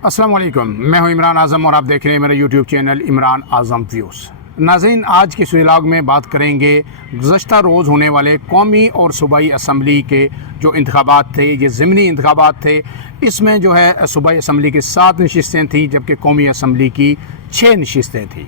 अस्सलाम वालेकुम, मैं हूं इमरान आज़म और आप देख रहे हैं मेरा यूट्यूब चैनल इमरान आज़म व्यूज़। नाज़रीन, आज के इस व्लॉग में बात करेंगे गुज़श्ता रोज़ होने वाले कौमी और सूबाई असम्बली के जो इंतखाबात थे। ये ज़िमनी इंतखाबात थे। इसमें जो है सूबाई असम्बली की 7 नशिस्तें थीं, जबकि कौमी असम्बली की 6 नशिस्तें थीं।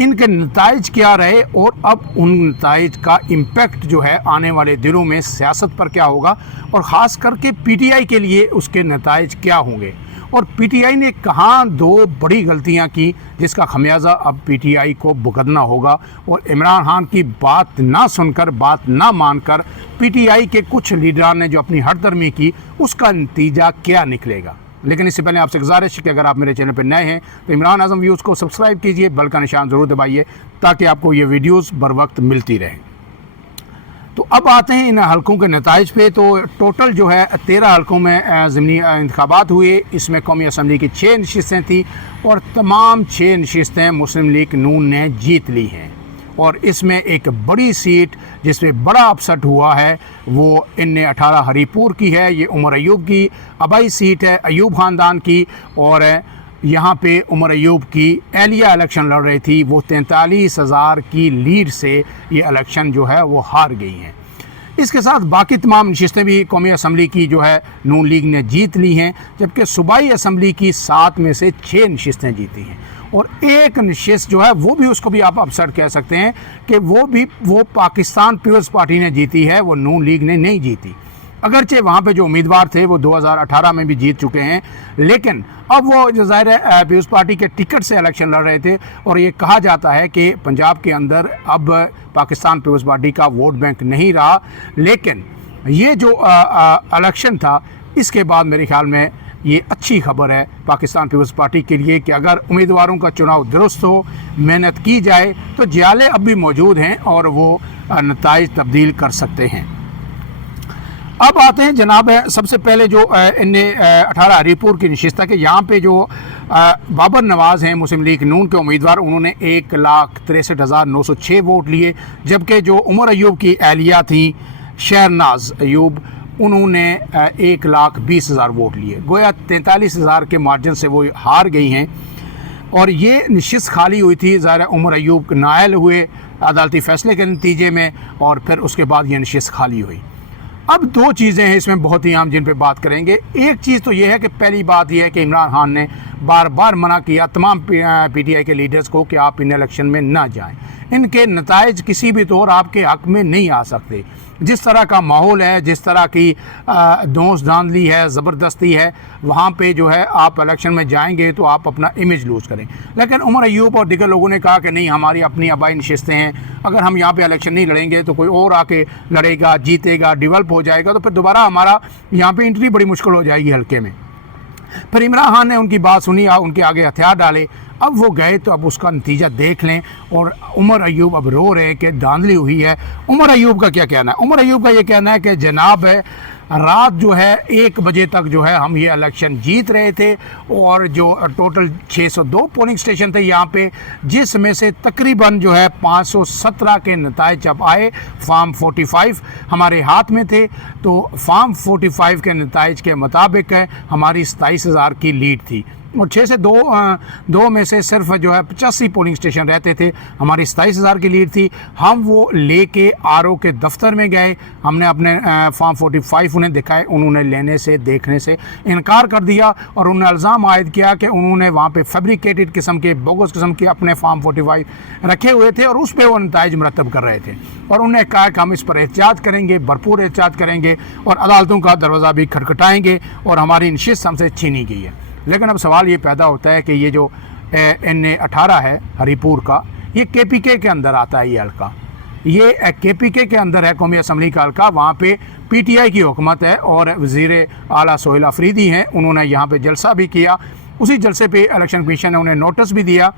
इनके नताइज क्या रहे और अब उन नताइज का इम्पेक्ट जो है आने वाले दिनों में सियासत पर क्या होगा और ख़ास करके पीटीआई के लिए उसके नताइज क्या होंगे, और पीटीआई ने कहाँ 2 बड़ी गलतियां की जिसका खमियाजा अब पीटीआई को भुगतना होगा। और इमरान खान की बात ना सुनकर, बात ना मानकर पीटीआई के कुछ लीडरान ने जो अपनी हरदर्मी की, उसका नतीजा क्या निकलेगा। लेकिन इससे पहले आपसे गुजारिश है कि अगर आप मेरे चैनल पर नए हैं तो इमरान आज़म व्यूज़ को सब्सक्राइब कीजिए, बेल का निशान ज़रूर दबाइए ताकि आपको ये वीडियोस बर वक्त मिलती रहे। तो अब आते हैं इन हलकों के नताइज पे। तो टोटल जो है 13 हलकों में ज़िमनी इंतखाबात हुए। इसमें कौमी असम्बली की 6 नशिस्तें थी और तमाम 6 नशिस्तें मुस्लिम लीग नून ने जीत ली हैं। और इसमें एक बड़ी सीट जिसमें बड़ा अपसेट हुआ है वो इन्ने 18 हरीपुर की है। ये उमर अयूब की आबाई सीट है, अयूब ख़ानदान की। और यहाँ पे उमर अयूब की एहलिया इलेक्शन लड़ रही थी, वो 43,000 की लीड से ये इलेक्शन जो है वो हार गई हैं। इसके साथ बाकी तमाम नशिस्तें भी कौमी असम्बली की जो है नून लीग ने जीत ली हैं, जबकि सूबाई असम्बली की 7 में से 6 नशिस्तें जीती हैं। और एक नशिस्त जो है वो भी, उसको भी आप अपसेट कह सकते हैं कि वो पाकिस्तान पीपल्स पार्टी ने जीती है, वो नून लीग ने नहीं जीती। अगरचे वहाँ पे जो उम्मीदवार थे वो 2018 में भी जीत चुके हैं, लेकिन अब वो जो ज़ाहिर है पीपल्स पार्टी के टिकट से इलेक्शन लड़ रहे थे। और ये कहा जाता है कि पंजाब के अंदर अब पाकिस्तान पीपल्स पार्टी का वोट बैंक नहीं रहा। लेकिन ये जो इलेक्शन था, इसके बाद मेरे ख्याल में ये अच्छी खबर है पाकिस्तान पीपल्स पार्टी के लिए कि अगर उम्मीदवारों का चुनाव दुरुस्त हो, मेहनत की जाए, तो जियाले अब भी मौजूद हैं और वो नताइज तब्दील कर सकते हैं। अब आते हैं जनाब, सबसे पहले जो इनने 18 हरीपुर की नशिस्त है कि यहाँ पे जो बाबर नवाज़ हैं मुस्लिम लीग नून के उम्मीदवार, उन्होंने 1,63,906 वोट लिए, जबकि जो उमर अयूब की एहलिया थी शहरनाज अयूब, उन्होंने 1,20,000 वोट लिए। गोया 43,000 के मार्जिन से वो हार गई हैं। और ये नशिस्त खाली हुई थी, ज़ाहिर उमर अयूब नायल हुए अदालती फ़ैसले के नतीजे में, और फिर उसके बाद ये नशिस्त खाली हुई। अब 2 चीज़ें हैं इसमें बहुत ही आम जिन पे बात करेंगे। एक चीज़ तो ये है कि पहली बात यह है कि इमरान खान ने बार बार मना किया तमाम पीटीआई के लीडर्स को कि आप इन इलेक्शन में ना जाएं। इनके नताइज किसी भी तौर आपके हक़ में नहीं आ सकते। जिस तरह का माहौल है, जिस तरह की दोस्त धांधली है, ज़बरदस्ती है, वहाँ पे जो है आप इलेक्शन में जाएंगे तो आप अपना इमेज लूज़ करें। लेकिन उमर अयूब और दीगर लोगों ने कहा कि नहीं, हमारी अपनी आबाई नशिस्तें हैं, अगर हम यहाँ पे इलेक्शन नहीं लड़ेंगे तो कोई और आके लड़ेगा, जीतेगा, डेवलप हो जाएगा, तो फिर दोबारा हमारा यहाँ पे एंट्री बड़ी मुश्किल हो जाएगी हल्के में। फिर इमरान खान ने उनकी बात सुनी, उनके आगे हथियार डाले। अब वो गए तो अब उसका नतीजा देख लें। और उमर अयूब अब रो रहे हैं कि धांधली हुई है। उमर अयूब का क्या कहना है? उमर अयूब का ये कहना है कि जनाब रात जो है 1 बजे तक जो है हम ये इलेक्शन जीत रहे थे, और जो टोटल 602 पोलिंग स्टेशन थे यहाँ पे, जिसमें से तकरीबन जो है 517 के नताइज जब आए, फार्म 45 हमारे हाथ में थे, तो फार्म 45 के नताइज के मुताबिक हमारी 27,000 की लीड थी। और 6 से 2 में से सिर्फ जो है 85 पोलिंग स्टेशन रहते थे, हमारी 27,000 की लीड थी। हम वो लेके आरओ के दफ्तर में गए, हमने अपने फार्म 45 उन्हें दिखाए, उन्होंने लेने से, देखने से इनकार कर दिया। और उन्होंने इल्ज़ाम आयद किया कि उन्होंने वहाँ पे फैब्रिकेटेड किस्म के, बोगस किस्म के अपने फार्म 45 रखे हुए थे और उस पर वो नताइज मरतब कर रहे थे। और उन्होंने कहा कि हम इस पर एहतियात करेंगे, भरपूर एहतियात करेंगे और अदालतों का दरवाज़ा भी खटखटाएँगे, और हमारी नशिस्त हमसे छीनी गई है। लेकिन अब सवाल ये पैदा होता है कि ये जो NA 18 है हरीपुर का, ये KPK के अंदर आता है। ये हल्का, ये KPK के अंदर है, कौमी असम्बली का हल्का। वहाँ पे PTI की हुकूमत है और वज़ीर आला सोहेल अफरीदी हैं, उन्होंने यहाँ पे जलसा भी किया। उसी जलसे पे इलेक्शन कमीशन ने उन्हें नोटिस भी दिया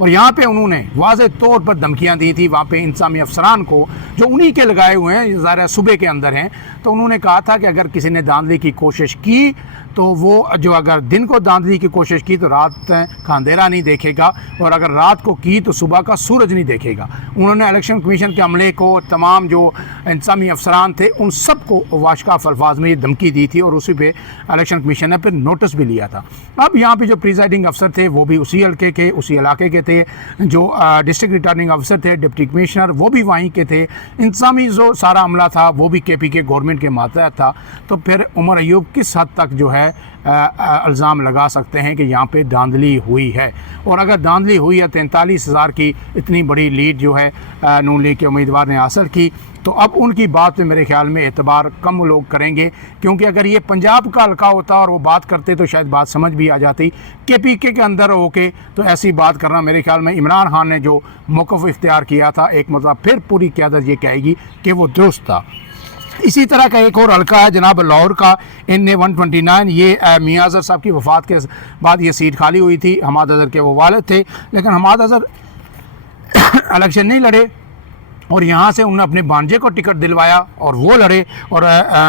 और यहाँ पे उन्होंने वाज़ेह तौर पर धमकियाँ दी थी वहाँ पे इंतज़ामी अफसरान को, जो उन्हीं के लगाए हुए हैं, ज़ाहिर सूबे के अंदर हैं। तो उन्होंने कहा था कि अगर किसी ने धांधली की कोशिश की तो वो जो अगर दिन को धांधली की कोशिश की तो रात का अंधेरा नहीं देखेगा, और अगर रात को की तो सुबह का सूरज नहीं देखेगा। उन्होंने इलेक्शन कमीशन के अमले को, तमाम जो इंतज़ामी अफसरान थे, उन सबको वाशकाफ अल्फाज में ये धमकी दी थी, और उसी पे इलेक्शन कमीशन ने फिर नोटिस भी लिया था। अब यहाँ पे जो प्रिजाइडिंग अफसर थे वो भी उसी हल्के के, उसी इलाके के थे, जो डिस्ट्रिक्ट रिटर्निंग अफसर थे, डिप्टी कमिश्नर, वो भी वहीं के थे, इंतज़ामी जो सारा अमला था वो भी KPK गवर्नमेंट के मातहत था। तो फिर उमर अयूब किस हद तक जो है इल्ज़ाम लगा सकते हैं कि यहाँ पे धांधली हुई है? और अगर धांधली हुई है, 43,000 की इतनी बड़ी लीड जो है नून लीग के उम्मीदवार ने हासिल की, तो अब उनकी बात पे मेरे ख्याल में एतबार कम लोग करेंगे, क्योंकि अगर ये पंजाब का हल्का होता और वो बात करते तो शायद बात समझ भी आ जाती। KPK के अंदर होके तो ऐसी बात करना, मेरे ख्याल में इमरान खान ने जो मौक़िफ़ इख्तियार किया था, एक मतलब फिर पूरी क़यादत ये कहेगी कि वो दुरुस्त था। इसी तरह का एक और हल्का है जनाब लाहौर का NA 129। ये मियां अज़हर साहब की वफ़ात के बाद ये सीट खाली हुई थी। हमाद अज़हर के वो वालिद थे, लेकिन हमाद अज़हर इलेक्शन नहीं लड़े, और यहाँ से उन्होंने अपने भांजे को टिकट दिलवाया और वो लड़े, और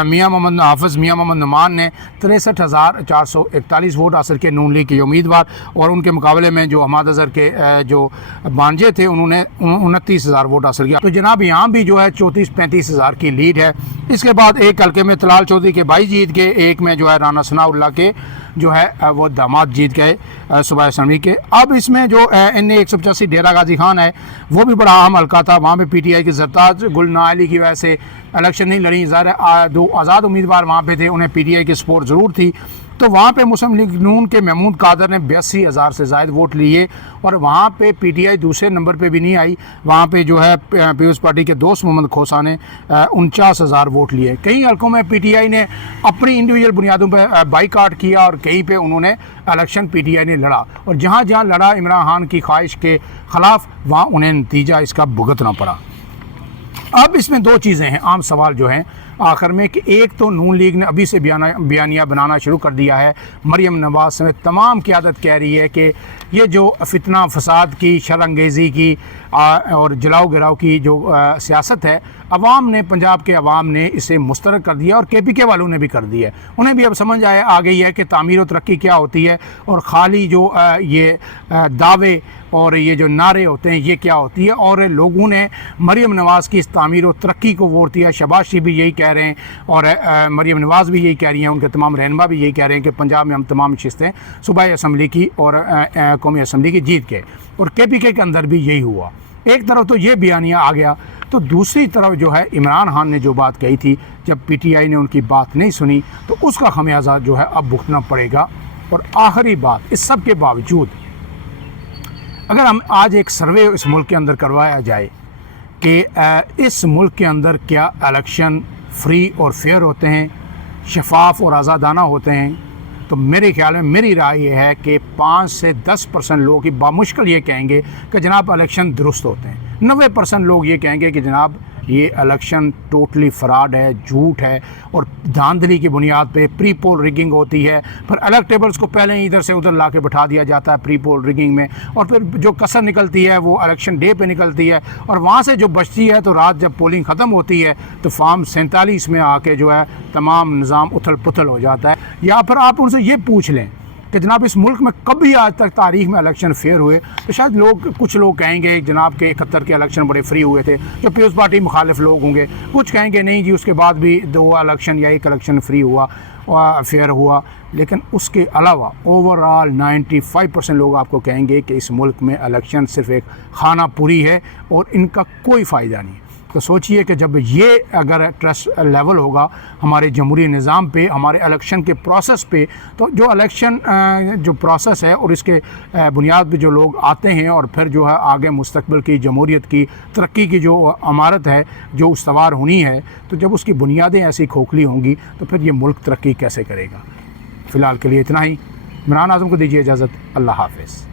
मियां मोहम्मद हाफिज़, मियां मोहम्मद नुमान ने 63,441 वोट हासिल किए, नून लीग के उम्मीदवार। और उनके मुकाबले में जो हमाद अज़हर के जो भांजे थे उन्होंने 29,000 वोट हासिल किया। तो जनाब यहाँ भी जो है 34-35,000 की लीड है। इसके बाद एक हल्के में तलाल चौधरी के भाई जीत गए, एक में जो है राना सनाउल्लाह के जो है वो दामाद जीत गए सूबाई असम्बली के। अब इसमें जो NA 185 डेरा गाजी खान है वो भी बड़ा अहम हल्का था। वहाँ पे PTI की ज़रताज गुल नाअली की वजह से इलेक्शन नहीं लड़ी। ज़ाहिर दो आज़ाद उम्मीदवार वहाँ पे थे, उन्हें PTI की सपोर्ट ज़रूर थी। तो वहाँ पे मुस्लिम लीग नून के महमूद कादर ने 82,000 से ज़ायद वोट लिए, और वहाँ पे PTI दूसरे नंबर पे भी नहीं आई। वहाँ पे जो है पीपल्स पार्टी के दोस्त मोहम्मद खोसा ने 49,000 वोट लिए। कई हल्कों में PTI ने अपनी इंडिविजुअल बुनियादों पर बाईकाट किया, और कहीं पे उन्होंने इलेक्शन PTI ने लड़ा, और जहाँ जहाँ लड़ा इमरान खान की ख्वाहिश के ख़िलाफ़, वहाँ उन्हें नतीजा इसका भुगतना पड़ा। अब इसमें दो चीज़ें हैं आम सवाल जो हैं आखिर में, कि एक तो नून लीग ने अभी से बयानिया बनाना शुरू कर दिया है। मरियम नवाज़ समेत तमाम क़यादत कह रही है कि ये जो फितना फसाद की, शरअंगेज़ी की और जलाओ गिराओ की जो सियासत है, अवाम ने, पंजाब के अवाम ने इसे मुस्तरद कर दिया, और KPK वालों ने भी कर दिया है। उन्हें भी अब समझ आ गई है कि तामीर और तरक्की क्या होती है, और ख़ाली जो ये दावे और ये जो नारे होते हैं ये क्या होती है। और लोगों ने मरियम नवाज़ की इस तामीर और तरक्की को वोट दिया। शहबाज भी यही कह रहे हैं, और मरियम नवाज़ भी यही कह रही हैं, उनके तमाम रहनुमा भी यही कह रहे हैं कि पंजाब में हम तमाम नशिस्तें सूबाई असम्बली की और कौमी असम्बली की जीत के, और KPK के अंदर भी यही हुआ। एक तरफ तो ये बयानिया आ गया, तो दूसरी तरफ जो है इमरान खान ने जो बात कही थी, जब PTI ने उनकी बात नहीं सुनी, तो उसका खमियाजा जो है अब भुगतना पड़ेगा। और आखिरी बात, इस सब के बावजूद अगर हम आज एक सर्वे इस मुल्क के अंदर करवाया जाए कि इस मुल्क के अंदर क्या इलेक्शन फ्री और फेयर होते हैं, शफाफ और आज़ादाना होते हैं, तो मेरे ख्याल में, मेरी राय ये है कि 5 से 10% लोग ही बामुश्किल ये कहेंगे कि जनाब इलेक्शन दुरुस्त होते हैं। 90% लोग ये कहेंगे कि जनाब ये इलेक्शन टोटली फ्रॉड है, झूठ है, और धांधली की बुनियाद पे प्री पोल रिगिंग होती है। फिर इलेक्टेबल्स को पहले ही इधर से उधर ला के बैठा दिया जाता है प्री पोल रिगिंग में, और फिर जो कसर निकलती है वो इलेक्शन डे पे निकलती है, और वहाँ से जो बचती है तो रात जब पोलिंग ख़त्म होती है तो फॉर्म 47 में आके जो है तमाम निज़ाम उथल पुथल हो जाता है। या फिर आप उनसे ये पूछ लें कि जनाब इस मुल्क में कभी आज तक तारीख में इलेक्शन फेयर हुए, तो शायद कुछ लोग कहेंगे जनाब के 71 के इलेक्शन बड़े फ्री हुए थे, जो पीपल्स पार्टी मुखालिफ लोग होंगे। कुछ कहेंगे नहीं जी, उसके बाद भी 2 इलेक्शन या 1 इलेक्शन फ्री हुआ, फेयर हुआ। लेकिन उसके अलावा ओवरऑल 95% लोग आपको कहेंगे कि इस मुल्क में इलेक्शन सिर्फ एक खाना पूरी है और इनका कोई फ़ायदा नहीं। तो सोचिए कि जब ये अगर ट्रस्ट लेवल होगा हमारे जमहूरी निज़ाम पे, हमारे इलेक्शन के प्रोसेस पे, तो जो इलेक्शन जो प्रोसेस है और इसके बुनियाद पे जो लोग आते हैं और फिर जो है आगे मुस्तकबिल की जमहूरियत की तरक्की की जो अमारत है जो उस्तवार होनी है, तो जब उसकी बुनियादें ऐसी खोखली होंगी तो फिर ये मुल्क तरक्की कैसे करेगा। फ़िलहाल के लिए इतना ही। इमरान आज़म को दीजिए इजाज़त। अल्लाह हाफ़िज़।